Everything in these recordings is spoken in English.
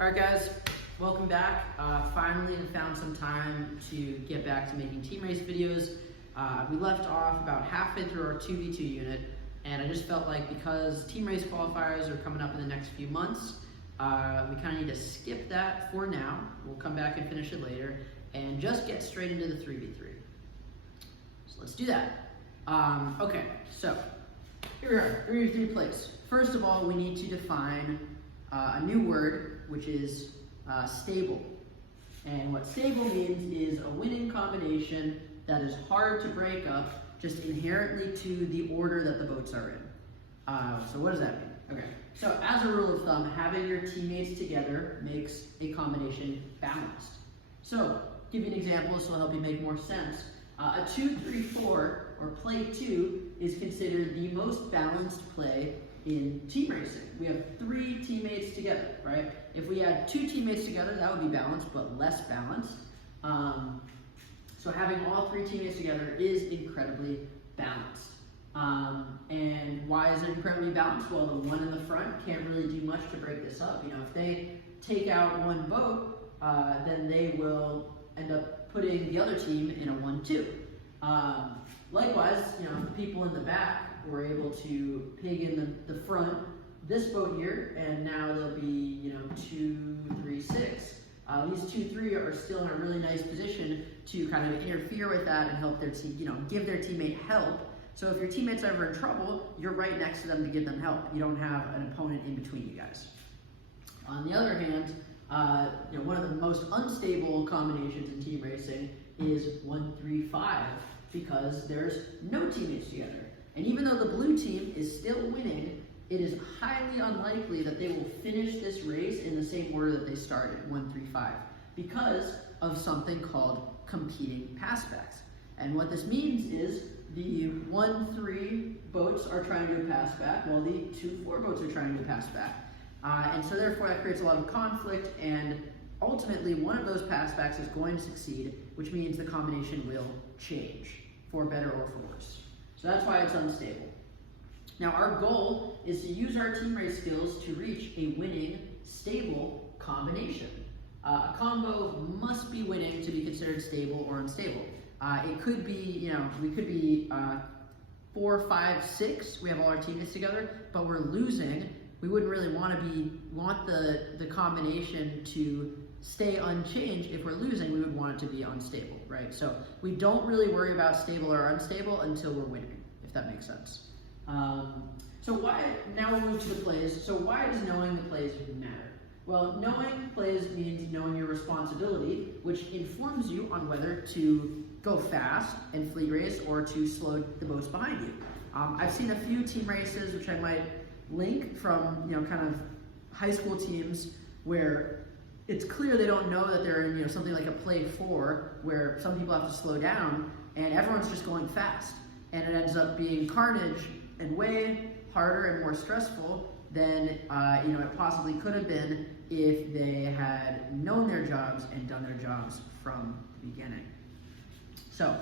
All right, guys, welcome back. Finally, I found some time to get back to making team race videos. We left off about halfway through our 2v2 unit, and I just felt like because team race qualifiers are coming up in the next few months, we kind of need to skip that for now. We'll come back and finish it later, and just get straight into the 3v3. So let's do that. Okay, so here we are, 3v3 plays. First of all, we need to define a new word, which is stable. And what stable means is a winning combination that is hard to break up just inherently to the order that the boats are in. So what does that mean? Okay, so as a rule of thumb, having your teammates together makes a combination balanced. So, give you an example, this will help you make more sense. A 2-3-4, or play 2, is considered the most balanced play in team racing. We have 3 teammates together, right? If we had 2 teammates together, that would be balanced, but less balanced. So having all 3 teammates together is incredibly balanced. And why is it incredibly balanced? Well, the one in the front can't really do much to break this up. You know, if they take out one boat, then they will end up putting the other team in a 1-2. Likewise, you know, the people in the back were able to pig in the front this boat here, and now they'll be, you know, 2-3-6. These 2-3 are still in a really nice position to kind of interfere with that and help their team, you know, give their teammate help. So if your teammate's ever in trouble, you're right next to them to give them help. You don't have an opponent in between you guys. On the other hand, you know, one of the most unstable combinations in team racing is 1-3-5, because there's no teammates together. And even though the blue team is still winning, it is highly unlikely that they will finish this race in the same order that they started, 1-3-5, because of something called competing passbacks. And what this means is the 1-3 boats are trying to do a pass back, while the 2-4 boats are trying to do a pass back. And so therefore that creates a lot of conflict, and ultimately one of those passbacks is going to succeed, which means the combination will change, for better or for worse. So that's why it's unstable. Now our goal is to use our team race skills to reach a winning, stable combination. A combo must be winning to be considered stable or unstable. It could be, you know, we could be 4, 5, 6, we have all our teammates together, but we're losing. We wouldn't really want the combination to stay unchanged. If we're losing, we would want it to be unstable, right? So we don't really worry about stable or unstable until we're winning, if that makes sense. So why, now we'll move to the plays. So why does knowing the plays matter? Well, knowing plays means knowing your responsibility, which informs you on whether to go fast and fleet race or to slow the boats behind you. I've seen a few team races, which I might link from, you know, kind of high school teams where it's clear they don't know that they're in, you know, something like a play 4 where some people have to slow down and everyone's just going fast, and it ends up being carnage and way harder and more stressful than you know, it possibly could have been if they had known their jobs and done their jobs from the beginning. So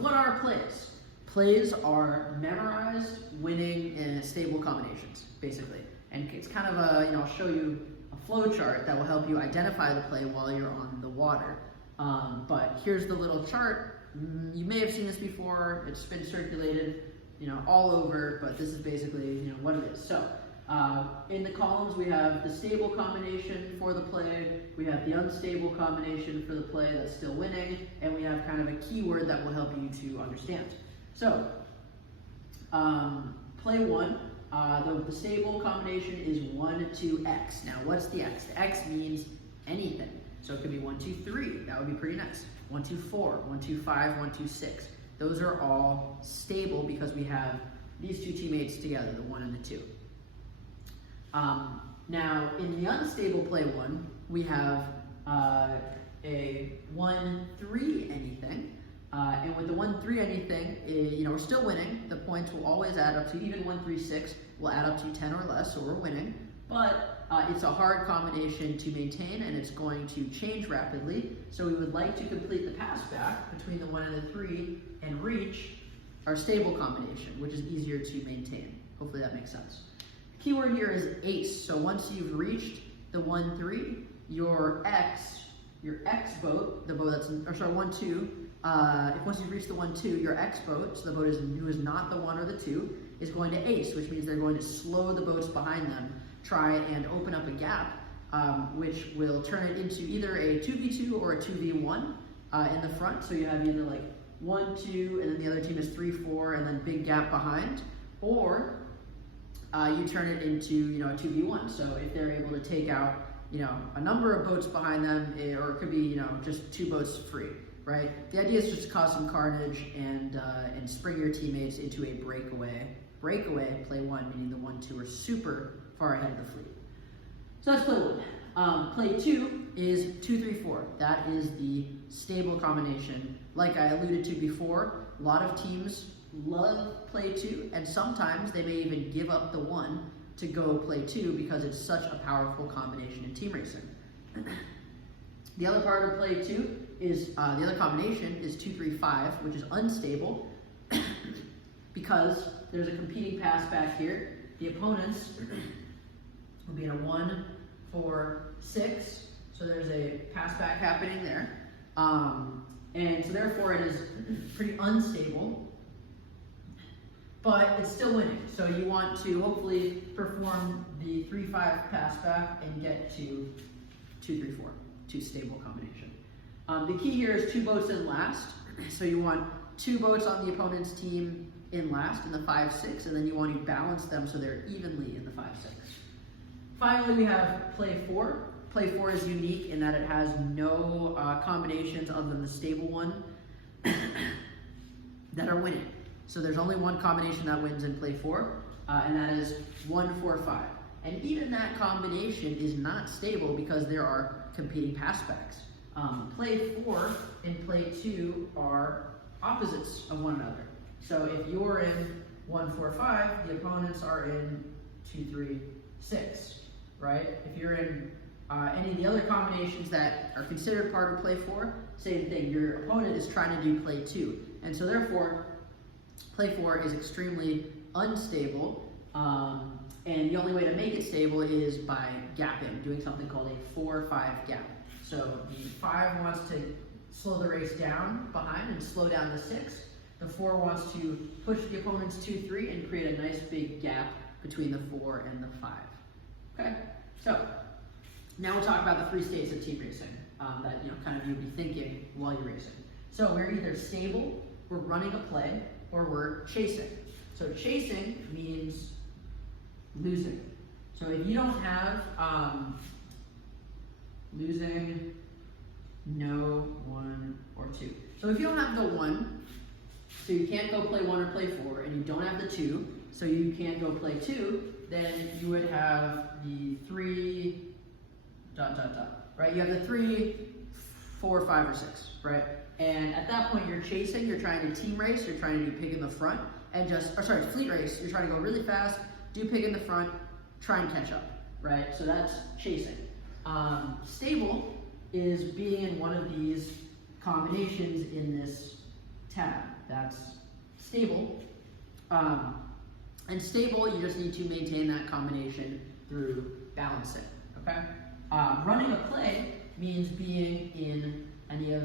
what are plays? Plays are memorized, winning, and stable combinations, basically. And it's kind of a, you know, I'll show you a flow chart that will help you identify the play while you're on the water. But here's the little chart. You may have seen this before. It's been circulated, you know, all over, but this is basically, you know, what it is. So in the columns, we have the stable combination for the play, we have the unstable combination for the play that's still winning, and we have kind of a keyword that will help you to understand. So, play 1, the stable combination is 1-2-X. Now, what's the X? The X means anything. So it could be 1-2-3, that would be pretty nice. 1-2-4, 1-2-5, 1-2-6. Those are all stable because we have these 2 teammates together, the 1 and the 2. Now, in the unstable play 1, we have a 1-3 anything. And with the 1-3 anything, you know, we're still winning. The points will always add up to, even 1-3-6 will add up to 10 or less, so we're winning. But it's a hard combination to maintain, and it's going to change rapidly. So we would like to complete the pass back between the 1 and the 3 and reach our stable combination, which is easier to maintain. Hopefully that makes sense. The keyword here is ace. So once you've reached the 1-3, your X boat, the boat that's, or sorry, 1-2, once you reach the 1-2, your X boat, so the boat who is not the 1 or the 2, is going to ace, which means they're going to slow the boats behind them, try and open up a gap, which will turn it into either a 2v2 or a 2v1 in the front. So you have either like 1-2, and then the other team is 3-4, and then big gap behind, or you turn it into a 2v1. So if they're able to take out a number of boats behind them, or it could be just 2 boats free, right? The idea is just to cause some carnage and spring your teammates into a breakaway. Breakaway, play 1, meaning the 1-2 are super far ahead of the fleet. So that's play 1. Play 2 is 2-3-4. That is the stable combination. Like I alluded to before, a lot of teams love play 2, and sometimes they may even give up the 1 to go play 2 because it's such a powerful combination in team racing. The other part of play 2 is, the other combination is 2-3-5, which is unstable because there's a competing pass back here. The opponents will be in a 1-4-6, so there's a pass back happening there. And so therefore it is pretty unstable, but it's still winning. So you want to hopefully perform the 3-5 pass back and get to 2-3-4, 2 stable combination. The key here is 2 boats in last. So you want 2 boats on the opponent's team in last in the 5-6, and then you want to balance them so they're evenly in the 5-6. Finally, we have play 4. Play 4 is unique in that it has no combinations other than the stable one that are winning. So there's only one combination that wins in play 4, and that is 1-4-5. And even that combination is not stable because there are competing passbacks. Play 4 and play 2 are opposites of one another. So if you're in 1-4-5, the opponents are in 2-3-6, right? If you're in any of the other combinations that are considered part of play 4, same thing. Your opponent is trying to do play 2. And so therefore, play 4 is extremely unstable, and the only way to make it stable is by gapping, doing something called a 4-5 gap. So the 5 wants to slow the race down behind and slow down the 6. The 4 wants to push the opponent's 2-3 and create a nice big gap between the 4 and the 5. Okay, so now we'll talk about the 3 states of team racing that kind of you'll be thinking while you're racing. So we're either stable, we're running a play, or we're chasing. So chasing means losing. So if you don't have losing, no, 1, or 2. So if you don't have the 1, so you can't go play 1 or play 4, and you don't have the 2, so you can't go play 2, then you would have the 3, ... right? You have the 3, 4, 5, or 6, right? And at that point, you're chasing, you're trying to team race, you're trying to do pig in the front, and fleet race, you're trying to go really fast, do pig in the front, try and catch up, right? So that's chasing. Stable is being in one of these combinations in this tab. That's stable. And stable, you just need to maintain that combination through balancing, okay? Running a play means being in any of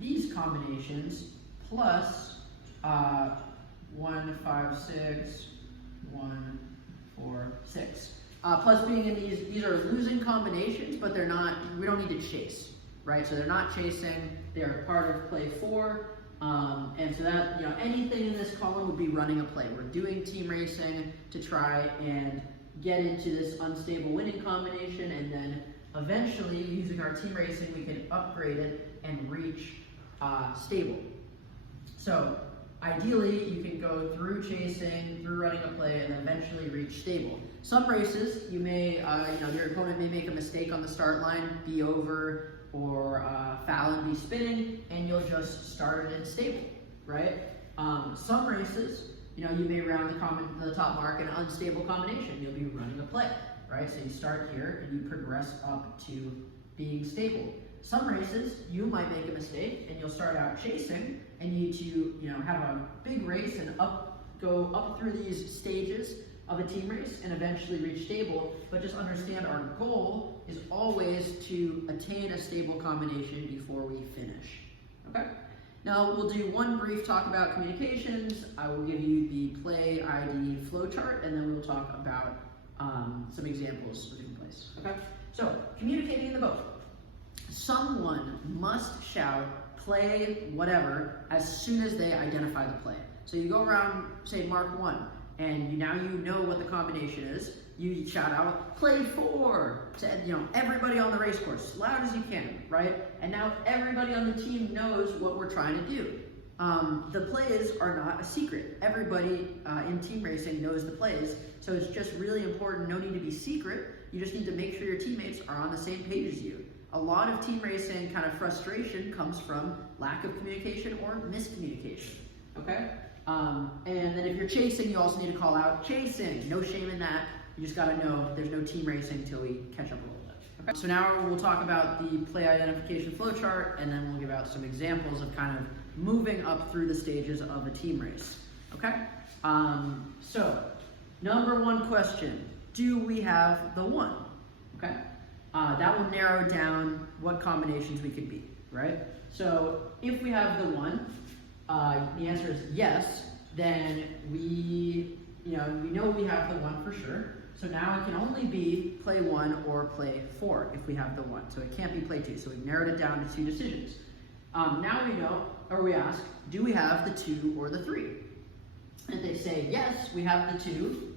these combinations plus 1, 5, 6, 1, 4, 6. Plus being in these are losing combinations, but they're not, we don't need to chase, right? So they're not chasing, they're part of play 4. And so that, anything in this column would be running a play. We're doing team racing to try and get into this unstable winning combination, and then eventually, using our team racing, we can upgrade it and reach stable. So ideally, you can go through chasing, through running a play, and then eventually reach stable. Some races, you may, your opponent may make a mistake on the start line, be over, or foul and be spinning, and you'll just start it in stable, right? Some races, you may round the top mark in an unstable combination. You'll be running a play, right? So you start here and you progress up to being stable. Some races, you might make a mistake and you'll start out chasing, and you need to, have a big race and go up through these stages of a team race and eventually reach stable, but just understand our goal is always to attain a stable combination before we finish, okay? Now we'll do one brief talk about communications. I will give you the play ID flowchart, and then we'll talk about some examples of different plays, okay? So, communicating in the boat. Someone must shout, play whatever, as soon as they identify the play. So you go around, say mark 1, and now you know what the combination is. You shout out, play 4, to everybody on the race course, as loud as you can, right? And now everybody on the team knows what we're trying to do. The plays are not a secret. Everybody in team racing knows the plays, so it's just really important, no need to be secret. You just need to make sure your teammates are on the same page as you. A lot of team racing kind of frustration comes from lack of communication or miscommunication, okay? And then if you're chasing, you also need to call out chasing. No shame in that. You just gotta know there's no team racing until we catch up a little bit. Okay? So now we'll talk about the play identification flowchart, and then we'll give out some examples of kind of moving up through the stages of a team race, okay? So, number 1 question, do we have the 1, okay? That will narrow down what combinations we could be, right? So if we have the 1, the answer is yes, then we know we have the 1 for sure. So now it can only be play 1 or play 4 if we have the 1. So it can't be play 2. So we've narrowed it down to 2 decisions. Now we know, or we ask, do we have the 2 or the 3? And they say yes, we have the 2,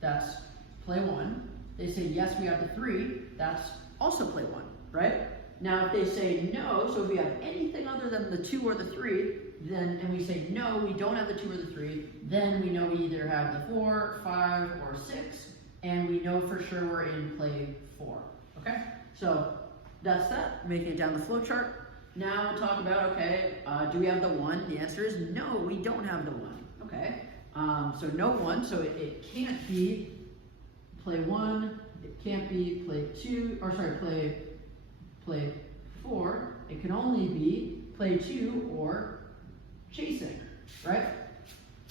that's play 1. They say yes, we have the 3, that's also play 1, right? Now if they say no, so if we have anything other than the 2 or the 3, then, and we say no, we don't have the 2 or the 3, then we know we either have the 4, 5, or 6, and we know for sure we're in play 4, okay? So that's that, making it down the flow chart. Now we'll talk about, okay, do we have the 1? The answer is no, we don't have the 1, okay? So no 1, so it can't be play 1, it can't be play 2, or sorry, play 4, it can only be play 2 or chasing, right?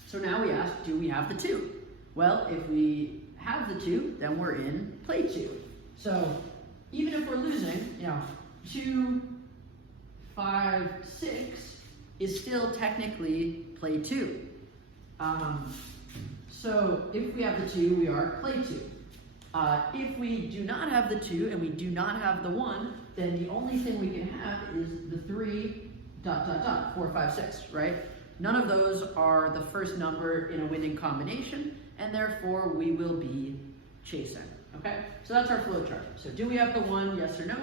So now we ask, do we have the 2? Well, if we have the 2, then we're in play 2. So even if we're losing, 2, 5, 6 is still technically play 2. So if we have the 2, we are play 2. If we do not have the 2 and we do not have the 1, then the only thing we can have is the 3, 4, 5, 6, right? None of those are the first number in a winning combination, and therefore we will be chasing, okay? So that's our flow chart. So do we have the 1, yes or no?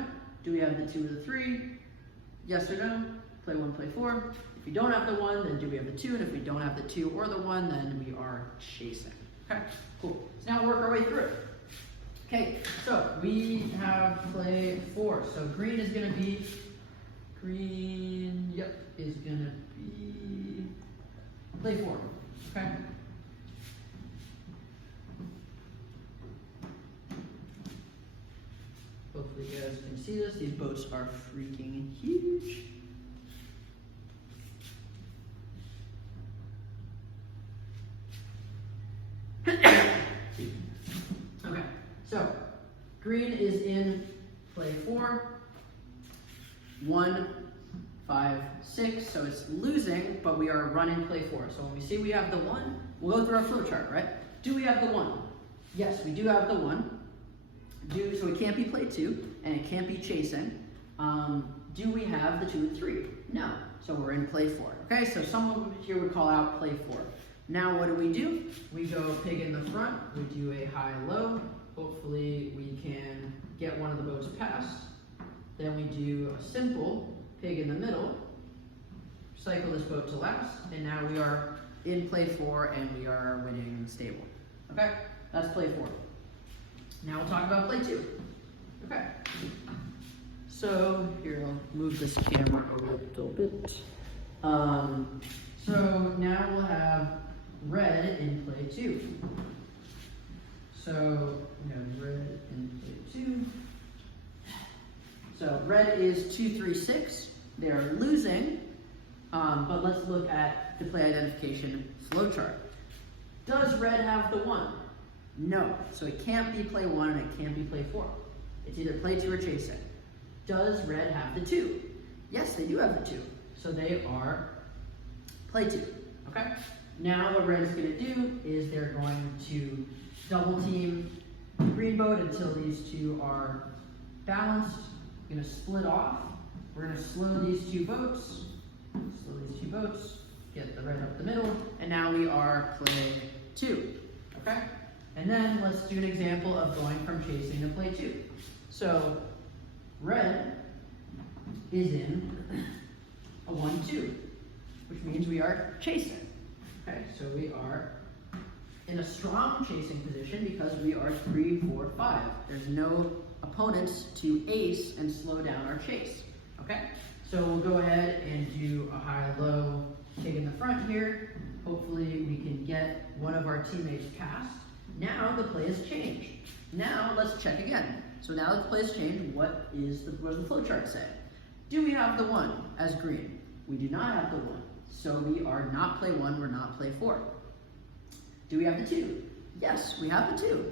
Do we have the 2 or the 3? Yes or no? Play 1, play 4. If we don't have the 1, then do we have the 2? And if we don't have the 2 or the 1, then we are chasing, okay? Cool. So now we'll work our way through it. Okay, so we have play 4. So green is gonna be, is gonna be play 4, okay? Hopefully you guys can see this. These boats are freaking huge. Okay, so green is in play 4, 1, 5, 6, so it's losing, but we are running play 4. So when we see we have the 1, we'll go through our flow chart, right? Do we have the 1? Yes, we do have the 1. So it can't be play 2, and it can't be chasing. Do we have the 2 and 3? No, so we're in play 4. Okay, so someone here would call out play 4. Now what do? We go pig in the front, we do a high-low. Hopefully we can get one of the boats a pass. Then we do a simple pig in the middle, cycle this boat to last, and now we are in play 4 and we are winning stable. Okay, that's play 4. Now we'll talk about play 2. Okay, so here I'll move this camera a little bit. So now we'll have red in play 2. So we have red in play 2. So red is 2, 3, 6. They're losing, but let's look at the play identification flowchart. Does red have the 1? No. So it can't be play 1 and it can't be play 4. It's either play 2 or chasing. Does red have the 2? Yes, they do have the 2. So they are play 2. Okay? Now what red is going to do is they're going to double team the green boat until these two are balanced. We're going to split off. We're going to slow these two boats. Get the red up the middle, and now we are play 2. Okay? And then let's do an example of going from chasing to play 2. So red is in a 1-2, which means we are chasing. Okay, so we are in a strong chasing position because we are 3, 4, 5. There's no opponents to ace and slow down our chase. Okay, so we'll go ahead and do a high-low kick in the front here. Hopefully we can get one of our teammates past. Now the play has changed. Now let's check again. So now that the play has changed, what does the flowchart say? Do we have the 1 as green? We do not have the 1. So we are not play 1, we're not play 4. Do we have the 2? Yes, we have the 2.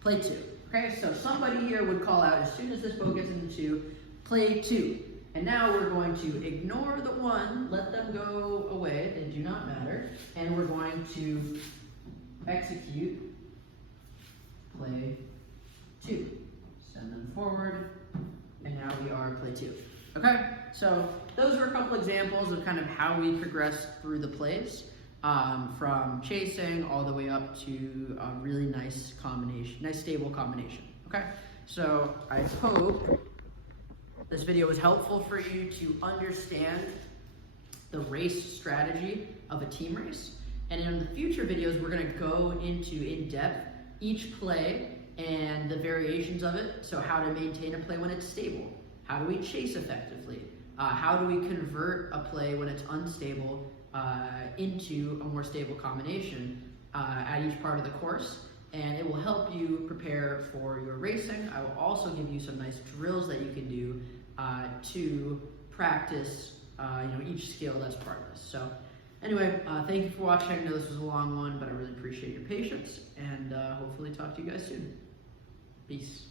Play 2. Okay, so somebody here would call out as soon as this boat gets into 2, play 2. And now we're going to ignore the 1, let them go away, they do not matter, and we're going to execute play 2. Send them forward, and now we are play 2. Okay, so those were a couple examples of kind of how we progress through the plays, from chasing all the way up to a really nice combination, nice stable combination. Okay, so I hope this video was helpful for you to understand the race strategy of a team race. And in the future videos, we're going to go into in depth each play and the variations of it. So how to maintain a play when it's stable. How do we chase effectively? How do we convert a play when it's unstable into a more stable combination at each part of the course? And it will help you prepare for your racing. I will also give you some nice drills that you can do to practice each skill that's part of this. So anyway, thank you for watching. I know this was a long one, but I really appreciate your patience, and hopefully talk to you guys soon. Peace.